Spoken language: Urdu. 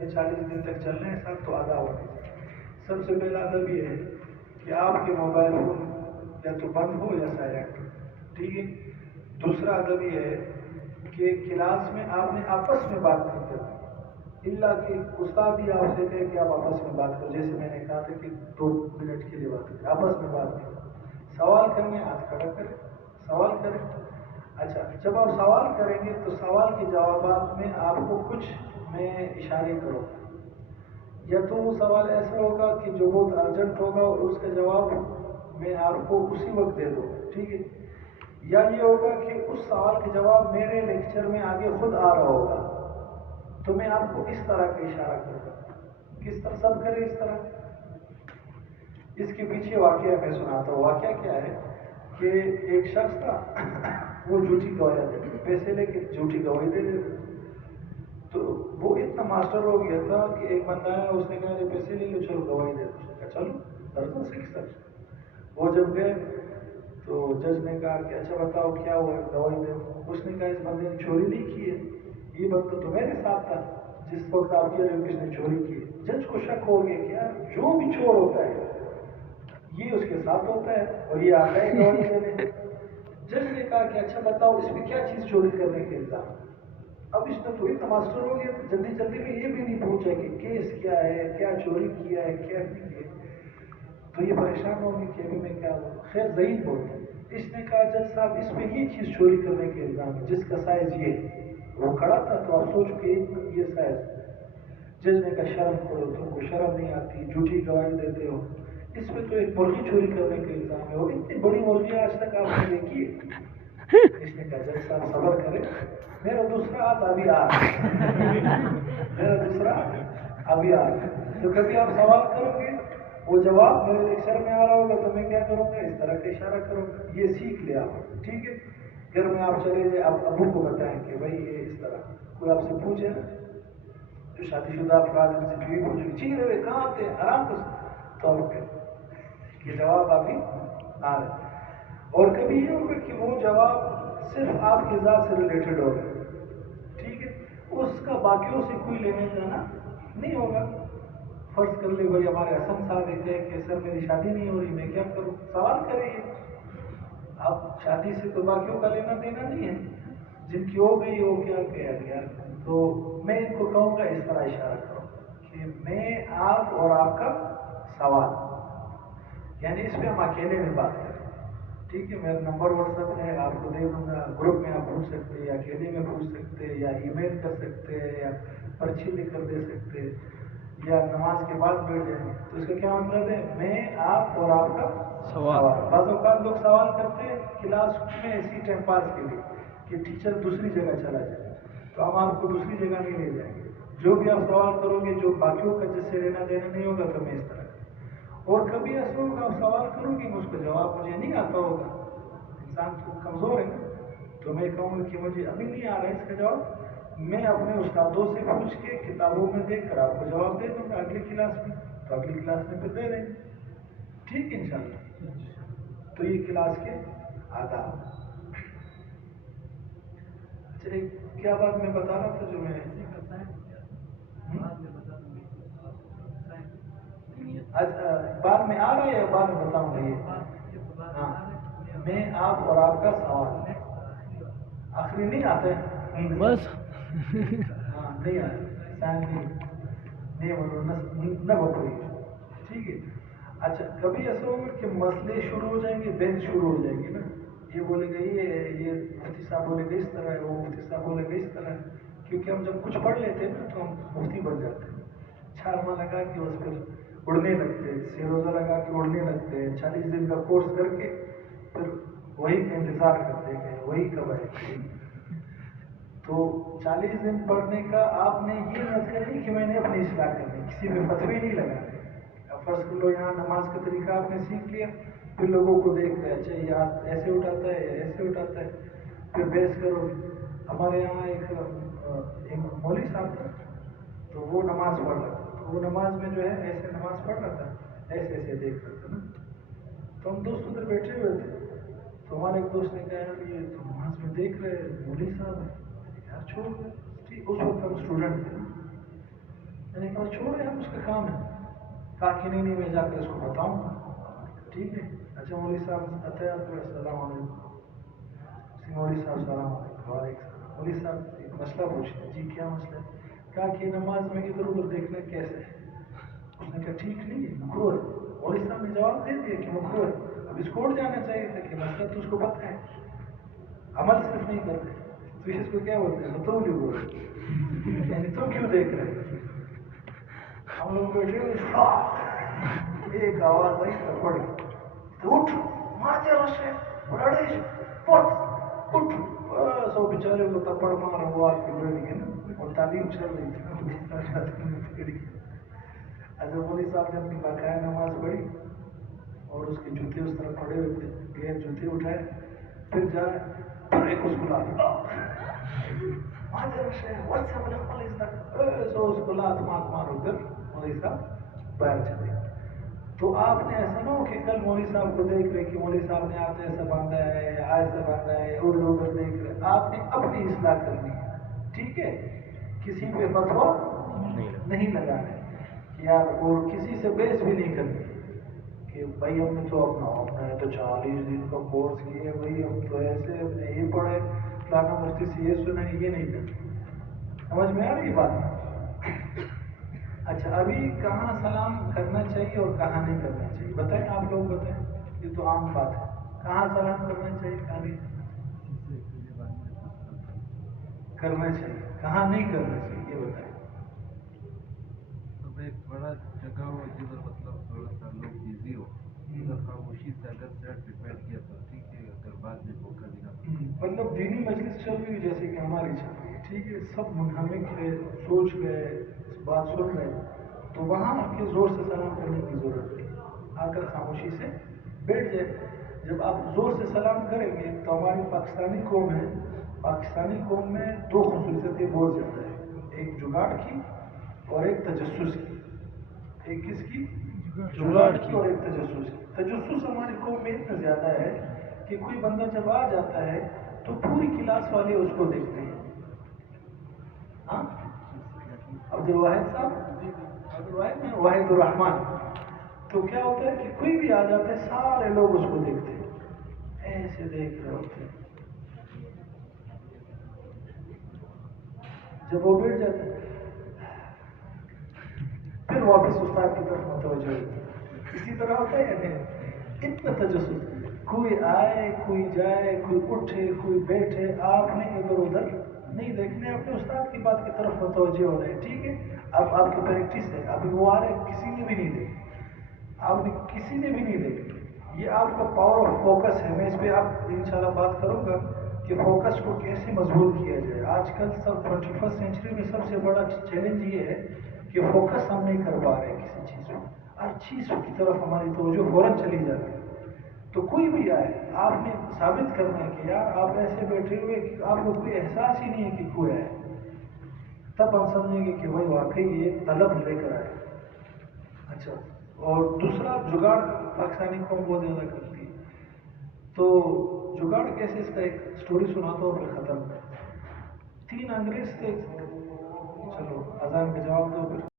یہ 40 دن تک چلنے ہیں ساتھ تو آدھا ہونے چاہیے. سب سے پہلا ادب یہ ہے کہ آپ کے موبائل فون یا تو بند ہو یا سائلنٹ ہو. ٹھیک ہے. دوسرا ادب یہ ہے کہ کلاس میں آپ نے آپس میں بات نہیں کرنی اللہ کہ استاد ہی آپ سے کہے کہ آپ آپس میں بات کرو. جیسے میں نے کہا تھا کہ 2 منٹ کے لیے بات کریں, آپس میں بات نہیں کرو. سوال کرنے ہاتھ کھڑا کریں, سوال کریں. اچھا, جب آپ سوال کریں گے تو سوال کے جوابات میں آپ کو کچھ میں اشارے کروں گا. یا تو وہ سوال ایسا ہوگا کہ جو بہت ارجنٹ ہوگا اور اس کا جواب میں آپ کو اسی وقت دے دوں. ٹھیک ہے. یا یہ ہوگا کہ اس سوال کا جواب میرے لیکچر میں آگے خود آ رہا ہوگا تو میں آپ کو اس طرح کا اشارہ کروں گا. کس طرح سب کرے اس طرح. اس کے پیچھے واقعہ میں سناتا ہوں. واقعہ کیا ہے کہ ایک شخص تھا, وہ جھوٹی گواہی دے, پیسے لے کے جھوٹی گواہی دے دیتا. تو وہ اتنا ماسٹر ہو گیا تھا کہ ایک بندہ ہے, اس نے کہا پیسے لے لو, چلو گواہی دے دو. اس نے کہا چلو درجن سیکھ سر. وہ جب گئے تو جج نے کہا کہ اچھا بتاؤ کیا ہوا, گواہی دے. اس نے کہا اس بندے نے چوری نہیں کی ہے, یہ بندہ تو میرے ساتھ تھا جس وقت آپ کہہ رہے ہو کس نے چوری کی ہے. جج کو شک ہو گیا کہ یار جو بھی چور ہوتا ہے یہ اس کے ساتھ ہوتا ہے اور یہ آتا ہے گواہی دینے. جج نے کہا کہ اچھا بتاؤ اس میں کیا چیز چوری کرنے کے الزام. اب اس نے تو اتنا ماسٹر ہو گیا تو جلدی جلدی میں یہ بھی نہیں پوچھا کہ کیس کیا ہے, کیا چوری کیا ہے, کیا نہیں کیا. تو یہ پریشان ہو گئی کہ ابھی میں کیا ہوں. خیر ضعیف ہو گئی. اس نے کہا جج صاحب اس میں یہ چیز چوری کرنے کے الزام ہے جس کا سائز یہ ہے. وہ کھڑا تھا تو آپ سوچ کے یہ سائز. جج نے کہا شرم کرو, تم کو شرم نہیں آتی, جھوٹی گواہی دیتے ہو. اس میں تو ایک مرغی چوری کرنے کے الزام ہے اور اتنی بڑی مرغی آج تک آپ نے دیکھی ہے. اس نے کہا جج صاحب صبر کرے, میرا دوسرا ہاتھ ابھی آ رہا ہے, میرا دوسرا ابھی آ رہا ہے. تو کبھی آپ سوال کرو گے وہ جواب میرے لیکچر میں آ رہا ہوگا تو میں کیا کروں گا, اس طرح کا اشارہ کروں گا. یہ سیکھ لیا آپ. ٹھیک ہے. گھر میں آپ چلے جائیں, آپ ابو کو بتائیں کہ بھائی یہ اس طرح. کوئی آپ سے پوچھے نا, جو شادی شدہ افراد ان سے بیوی پوچھے جی رہے کہاں آتے ہیں آرام سے, تو آپ یہ جواب ابھی آ رہے. اور کبھی یہ ہوگا کہ وہ جواب صرف آپ کی ذات سے ریلیٹڈ ہوگا. ٹھیک ہے. اس کا باقیوں سے کوئی لینے دینا نہیں ہوگا. فرض کر لے بھائی ہمارے حسن صاحب ایک ہے کہ سر میری شادی نہیں ہو رہی, میں کیا کروں. سوال کریے. اب شادی سے تو باقیوں کا لینا دینا نہیں ہے, جن کی ہو گئی وہ کیا کہہ گیا. تو میں ان کو کہوں گا اس طرح اشارہ کروں کہ میں آپ اور آپ کا سوال, یعنی اس پہ ہم اکیلے میں بات کریں. ٹھیک ہے. میرا نمبر واٹس ایپ ہے, آپ کو دے دوں گا. گروپ میں آپ پوچھ سکتے ہیں, یا اکیلے میں پوچھ سکتے ہیں, یا ای میل کر سکتے ہیں, یا پرچی لکھ کر دے سکتے ہیں, یا نماز کے بعد بیٹھ جائیں گے. تو اس کا کیا مطلب ہے, میں آپ اور آپ کا سوال. بعض اوقات لوگ سوال کرتے ہیں کلاس میں اسی ٹائم پاس کے لیے کہ ٹیچر دوسری جگہ چلا جائے, تو ہم آپ کو دوسری جگہ نہیں لے جائیں گے. جو بھی آپ سوال کرو گے جو باقیوں کا جس سے لینا دینا نہیں ہوگا تو میں اس طرح. اور کبھی ایسا ہوگا آپ سوال کرو گے اس کا جواب مجھے نہیں آتا ہوگا, انسان تو کمزور ہے نا, تو میں کہوں گا کہ مجھے ابھی نہیں آ رہا ہے اس کا جواب, میں اپنے استادوں سے پوچھ کے کتابوں میں دیکھ کر آپ کو جواب دے دوں گا اگلی کلاس میں. تو اگلی کلاس میں پھر دے دیں گے. ٹھیک ہے انشاءاللہ. تو یہ کلاس کے آداب. اچھا ایک کیا بات میں بتا رہا تھا جو میں بعد میں آ رہا ہے یا بعد میں بتاؤں گا. یہ ہاں, میں آپ اور آپ کا سوال آخری نہیں آتا ہے بس ہاں نہیں آتا نہ بپوری. ٹھیک ہے. اچھا کبھی ایسا ہوگا کہ مسئلے شروع ہو جائیں گے, بینچ شروع ہو جائیں گے نا, یہ بولے گا یہ مفتی صاحب بولے گا اس طرح ہے, وہ مفتی صاحب بولے گا اس طرح ہے. کیونکہ ہم جب کچھ پڑھ لیتے ہیں نا تو ہم مفتی بن جاتے ہیں. 4 ماہ لگا کہ اس پھر اڑنے لگتے ہیں, 6 روزہ لگا کے اڑنے لگتے ہیں, 40 دن کا کورس کر کے پھر وہی کا انتظار کرتے ہیں کہ وہی کب آئے. تو 40 دن پڑھنے کا آپ نے یہ مت کرنی کہ میں نے اپنی اصلاح کرنی, کسی میں فتوی نہیں لگانے. اب فرض کر لو یہاں نماز کا طریقہ آپ نے سیکھ لیا, پھر لوگوں کو دیکھ رہے اچھا یہ ہاتھ ایسے اٹھاتا ہے یا ایسے اٹھاتا ہے, پھر بحث کرو. ہمارے یہاں ایک مولوی صاحب تھا, تو وہ نماز پڑھ رہا تھا, تو وہ نماز میں جو ہے ایسے نماز پڑھ رہا تھا, ایسے ایسے دیکھ رہا تھا نا. تو ہم دوست ادھر بیٹھے ہوئے تھے, تو ہمارے ایک دوست نے کہا یار یہ تو نماز میں دیکھ رہے مولوی صاحب ہیں, یار چھوڑ. ٹھیک, اس وقت ہم اسٹوڈنٹ تھے نا, میں نے کہا چھوڑ یار اس کا کام ہے. کہا کہ نہیں میں جا کر اس کو بتاؤں گا. ٹھیک ہے. اچھا مولوی صاحب آتے ہیں. السلام علیکم. مولوی صاحب السلام علیکم. وعلیکم السلام. مولوی صاحب ایک مسئلہ پوچھنا. جی کیا مسئلہ ہے؟ کہا کہ نماز میں ادھر ادھر دیکھنا کیسے ہے؟ اس نے کہا ٹھیک نہیں ہے مکروہ ہے. مولوی صاحب نے جواب دے دیا کہ مکروہ ہے. اب اس کو اٹھ جانا چاہیے تھا کہ مسئلہ تو اس کو پتہ ہے, عمل صرف نہیں کرتے. تو اس کو کیا بولتے ہیں تو کیوں بول یعنی تو کیوں دیکھ رہے. ہم لوگ بیٹھے ہوئے ایک آواز آئی تو پڑی تو اٹھ ماتے رشے بڑے اٹھ. سو بیچارے کو تپڑ مارا وہ آپ کی بیٹھ گئے نا, اور تعلیم چل رہی تھی. اچھا مولوی صاحب نے اپنی باقاعدہ نماز پڑھی اور اس کے جوتے اس طرح پڑے ہوئے تھے. گئے جوتے اٹھائے پھر جائے ایک اس کو لات سو اس کو لات مارو کر مولوی صاحب باہر چلے. تو آپ نے ایسا نہ ہو کہ کل مولوی صاحب کو دیکھ رہے کہ مولوی صاحب نے آپ ایسا باندھا ہے یا ایسا باندھا ہے ادھر ادھر دیکھ رہے. آپ نے اپنی اصلاح کرنی ہے. ٹھیک ہے. کسی پہ فتویٰ نہیں لگانا ہے یار, اور کسی سے بحث بھی نہیں کرنی کہ بھائی ہم نے تو اپنا تو 40 دن کا کورس کیے بھائی, ہم تو ایسے ہم نے یہ پڑھے فلانا مفتی سے یہ سنا, یہ نہیں کرنا. سمجھ میں آ رہی بات؟ اچھا ابھی کہاں سلام کرنا چاہیے اور کہاں نہیں کرنا چاہیے بتائیں, آپ لوگ بتائیں. یہ تو عام بات ہے. کہاں سلام کرنا چاہیے کہاں نہیں کرنا چاہیے, کہاں نہیں کرنا چاہیے یہ بتائیں. ایک بڑا جگہ ہو جدھر مطلب تھوڑا سا لوگ بزی ہو, ادھر خاموشی سے اگر سیٹ ریپیٹ کیا تو ٹھیک ہے, اگر بعد میں موقع دینا مطلب دینی مجلس چل رہی ہے جیسے کہ ہماری چل رہی ہے. ٹھیک ہے. سب منہمک ہے, سوچ گئے, بات سن رہے, تو وہاں آ کے زور سے سلام کرنے کی ضرورت نہیں. آ کر خاموشی سے بیٹھ جائے. جب آپ زور سے سلام کریں گے تو ہماری پاکستانی قوم ہے, پاکستانی قوم میں دو خصوصیتیں بہت زیادہ ہیں, ایک جگاڑ کی اور ایک تجسس کی. ایک کس کی؟ جگاڑ کی اور ایک تجسس کی. تجسس ہماری قوم میں اتنا زیادہ ہے کہ کوئی بندہ جب آ جاتا ہے تو پوری کلاس والے اس کو دیکھتے ہیں. ہاں عبد الواحد صاحب, عبد الواحد میں واحد الرحمان. تو کیا ہوتا ہے کہ کوئی بھی آ جاتا ہے سارے لوگ اس کو دیکھتے ہیں, ایسے دیکھ رہے ہوتے ہیں. جب وہ بیٹھ جاتے ہیں پھر واپس استاد کی طرف متوجہ ہوتی ہے. اسی طرح ہوتا ہے یا نہیں؟ اتنا تجسس, کوئی آئے کوئی جائے, کوئی اٹھے کوئی بیٹھے, آپ نے ادھر ادھر نہیں دیکھنے, اپنے استاد کی بات کی طرف متوجہ ہو رہے ہیں. ٹھیک ہے. اب آپ کی پریکٹس ہے, ابھی وہ آ رہے کسی نے بھی نہیں دیکھی, آپ نے کسی نے بھی نہیں دیکھی. یہ آپ کا پاور آف فوکس ہے. میں اس پہ آپ انشاءاللہ بات کروں گا کہ فوکس کو کیسے مضبوط کیا جائے. آج کل سب 21 سینچری میں سب سے بڑا چیلنج یہ ہے کہ فوکس ہم نہیں کر پا رہے کسی چیز کو, ہر چیز کی طرف ہماری توجہ فوراً چلی جاتی ہے. تو کوئی بھی آئے, آپ نے ثابت کرنا ہے کہ یار آپ ایسے بیٹھے ہوئے کہ آپ کو کوئی احساس ہی نہیں ہے کہ کوئی آئے, تب ہم سمجھیں گے کہ بھائی واقعی یہ طلب لے کر آئے. اچھا, اور دوسرا جگاڑ پاکستانی قوم بہت زیادہ کرتی ہے. تو جگاڑ کیسے, اس کا ایک سٹوری سناتا ہوں پھر ختم. 3 انگریز تھے, چلو اذان کا جواب دو پھر